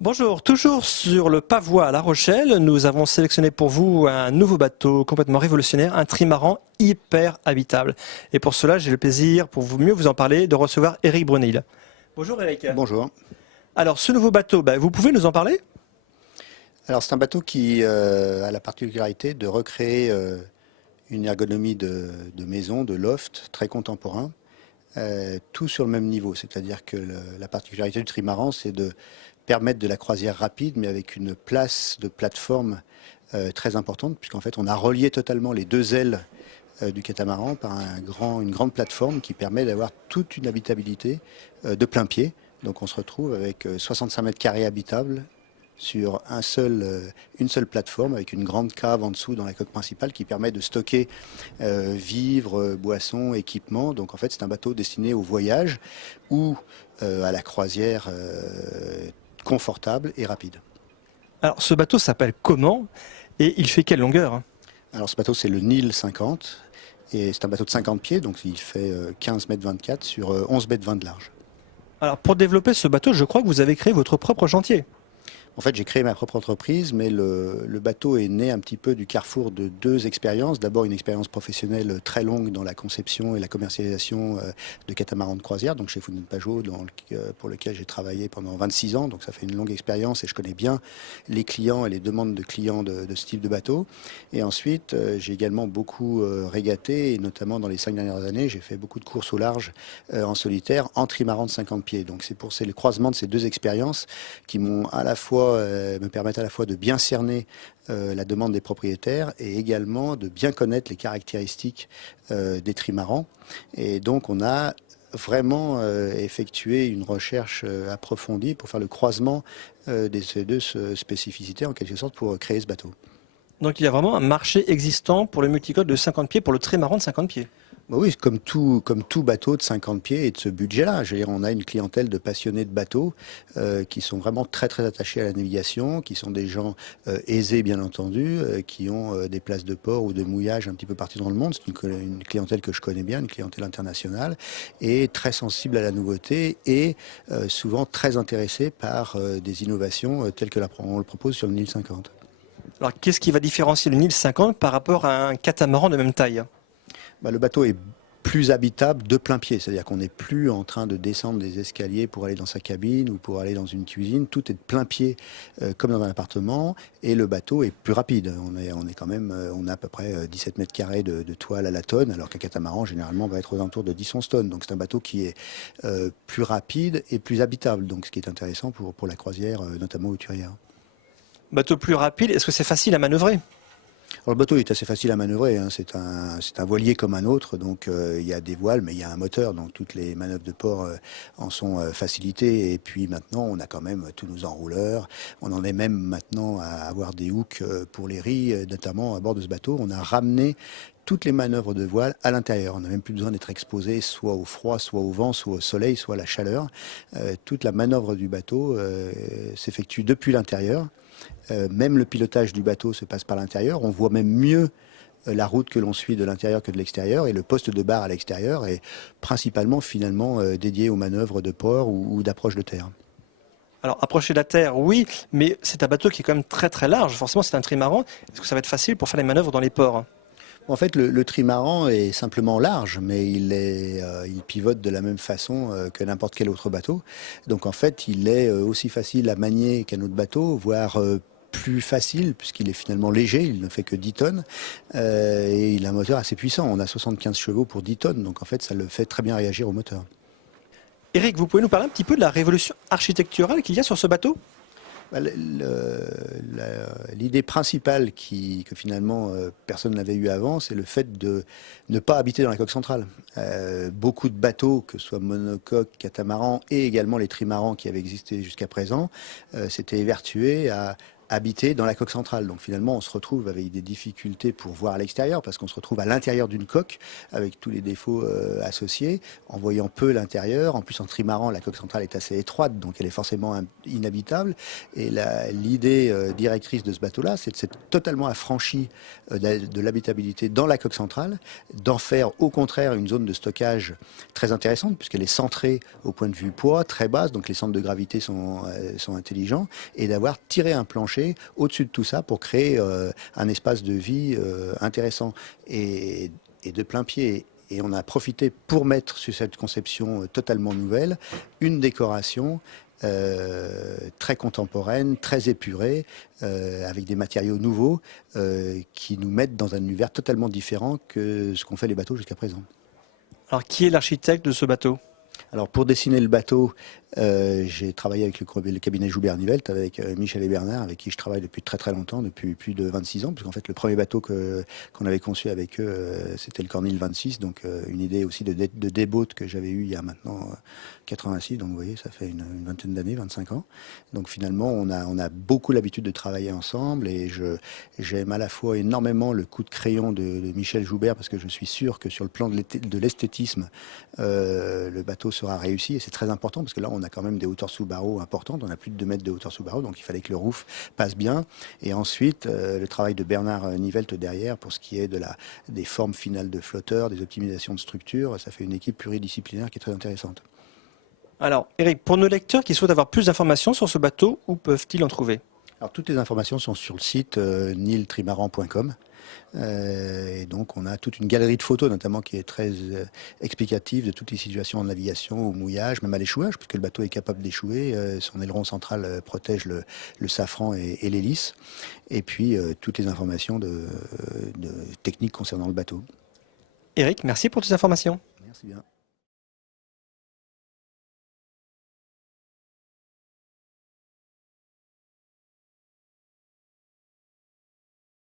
Bonjour, toujours sur le Pavois à La Rochelle, nous avons sélectionné pour vous un nouveau bateau complètement révolutionnaire, un trimaran hyper habitable. Et pour cela, j'ai le plaisir, pour mieux vous en parler, de recevoir Éric Brunil. Bonjour Éric. Bonjour. Alors ce nouveau bateau, vous pouvez nous en parler? Alors c'est un bateau qui a la particularité de recréer une ergonomie de maison, de loft très contemporain, tout sur le même niveau. C'est-à-dire que la particularité du trimaran, c'est de permettre de la croisière rapide, mais avec une place de plateforme très importante, puisqu'en fait on a relié totalement les deux ailes du catamaran par une grande plateforme qui permet d'avoir toute une habitabilité de plein pied. Donc on se retrouve avec 65 mètres carrés habitables sur une seule plateforme avec une grande cave en dessous dans la coque principale qui permet de stocker vivres, boissons, équipements. Donc en fait c'est un bateau destiné au voyage ou à la croisière confortable et rapide. Alors ce bateau s'appelle comment et il fait quelle longueur? Alors ce bateau c'est le Nil 50 et c'est un bateau de 50 pieds donc il fait 15 mètres 24 sur 11 mètres 20 de large. Alors pour développer ce bateau, je crois que vous avez créé votre propre chantier. En fait, j'ai créé ma propre entreprise, mais le bateau est né un petit peu du carrefour de deux expériences. D'abord, une expérience professionnelle très longue dans la conception et la commercialisation de catamarans de croisière, donc chez Fountain Pajot, pour lequel j'ai travaillé pendant 26 ans. Donc ça fait une longue expérience et je connais bien les clients et les demandes de clients de ce type de bateau. Et ensuite, j'ai également beaucoup régaté, et notamment dans les 5 dernières années, j'ai fait beaucoup de courses au large en solitaire, en trimaran de 50 pieds. Donc c'est le croisement de ces deux expériences qui m'ont à la fois me permettent à la fois de bien cerner la demande des propriétaires et également de bien connaître les caractéristiques des trimarans. Et donc on a vraiment effectué une recherche approfondie pour faire le croisement de ces deux spécificités en quelque sorte pour créer ce bateau. Donc il y a vraiment un marché existant pour le multicoque de 50 pieds, pour le trimaran de 50 pieds. Bah oui, comme tout bateau de 50 pieds et de ce budget-là. Je veux dire, on a une clientèle de passionnés de bateaux qui sont vraiment très très attachés à la navigation, qui sont des gens aisés bien entendu, qui ont des places de port ou de mouillage un petit peu partout dans le monde. C'est une clientèle que je connais bien, une clientèle internationale, et très sensible à la nouveauté et souvent très intéressée par des innovations telles que on le propose sur le Nil 50. Alors qu'est-ce qui va différencier le Nil 50 par rapport à un catamaran de même taille? Bah, le bateau est plus habitable de plein pied, c'est-à-dire qu'on n'est plus en train de descendre des escaliers pour aller dans sa cabine ou pour aller dans une cuisine, tout est de plein pied comme dans un appartement et le bateau est plus rapide. On a à peu près 17 mètres carrés de toile à la tonne alors qu'un catamaran généralement va être aux alentours de 10-11 tonnes. Donc c'est un bateau qui est plus rapide et plus habitable, donc ce qui est intéressant pour la croisière notamment hauturière. Bateau plus rapide, est-ce que c'est facile à manœuvrer? Alors, le bateau est assez facile à manœuvrer, hein. C'est un voilier comme un autre, donc il y a des voiles, mais il y a un moteur, donc toutes les manœuvres de port en sont facilitées. Et puis maintenant, on a quand même tous nos enrouleurs. On en est même maintenant à avoir des hooks pour les ris, notamment à bord de ce bateau. On a ramené toutes les manœuvres de voile à l'intérieur. On n'a même plus besoin d'être exposé soit au froid, soit au vent, soit au soleil, soit à la chaleur. Toute la manœuvre du bateau s'effectue depuis l'intérieur. Même le pilotage du bateau se passe par l'intérieur. On voit même mieux la route que l'on suit de l'intérieur que de l'extérieur. Et le poste de barre à l'extérieur est principalement finalement dédié aux manœuvres de port ou d'approche de terre. Alors approcher de la terre, oui, mais c'est un bateau qui est quand même très très large. Forcément, c'est un trimaran. Est-ce que ça va être facile pour faire les manœuvres dans les ports? En fait, le trimaran est simplement large, mais il pivote de la même façon que n'importe quel autre bateau. Donc en fait, il est aussi facile à manier qu'un autre bateau, voire plus facile puisqu'il est finalement léger, il ne fait que 10 tonnes et il a un moteur assez puissant. On a 75 chevaux pour 10 tonnes, donc en fait ça le fait très bien réagir au moteur. Éric, vous pouvez nous parler un petit peu de la révolution architecturale qu'il y a sur ce bateau? Bah, l'idée principale que finalement personne n'avait eu avant, c'est le fait de ne pas habiter dans la coque centrale. Beaucoup de bateaux, que ce soit monocoque, catamaran et également les trimarans qui avaient existé jusqu'à présent, s'étaient évertués à habité dans la coque centrale. Donc finalement, on se retrouve avec des difficultés pour voir à l'extérieur, parce qu'on se retrouve à l'intérieur d'une coque, avec tous les défauts associés, en voyant peu l'intérieur. En plus, en trimaran, la coque centrale est assez étroite, donc elle est forcément inhabitable. Et l'idée directrice de ce bateau-là, c'est de s'être totalement affranchi de l'habitabilité dans la coque centrale, d'en faire au contraire une zone de stockage très intéressante, puisqu'elle est centrée au point de vue poids, très basse, donc les centres de gravité sont intelligents, et d'avoir tiré un plancher au-dessus de tout ça pour créer un espace de vie intéressant et de plein pied. Et on a profité pour mettre sur cette conception totalement nouvelle une décoration très contemporaine, très épurée, avec des matériaux nouveaux qui nous mettent dans un univers totalement différent que ce qu'ont fait les bateaux jusqu'à présent. Alors, qui est l'architecte de ce bateau? Alors pour dessiner le bateau, j'ai travaillé avec le cabinet Joubert-Nivelt, avec Michel et Bernard, avec qui je travaille depuis très très longtemps, depuis plus de 26 ans, puisqu'en fait le premier bateau qu'on avait conçu avec eux, c'était le Cornille 26, donc une idée aussi de déboat que j'avais eu il y a maintenant 86, donc vous voyez, ça fait une vingtaine d'années, 25 ans. Donc finalement, on a beaucoup l'habitude de travailler ensemble, et j'aime à la fois énormément le coup de crayon de Michel Joubert, parce que je suis sûr que sur le plan de l'esthétisme, le bateau sera réussi, et c'est très important, parce que là, on a quand même des hauteurs sous barreaux importantes, on a plus de 2 mètres de hauteur sous barreaux, donc il fallait que le roof passe bien. Et ensuite, le travail de Bernard Nivelt derrière, pour ce qui est des formes finales de flotteurs, des optimisations de structure, ça fait une équipe pluridisciplinaire qui est très intéressante. Alors, Eric, pour nos lecteurs qui souhaitent avoir plus d'informations sur ce bateau, où peuvent-ils en trouver? Alors toutes les informations sont sur le site niltrimaran.com. Et donc on a toute une galerie de photos notamment qui est très explicative de toutes les situations en navigation, au mouillage, même à l'échouage, puisque le bateau est capable d'échouer. Son aileron central protège le safran et l'hélice. Et puis toutes les informations de techniques concernant le bateau. Eric, merci pour toutes ces informations. Merci bien.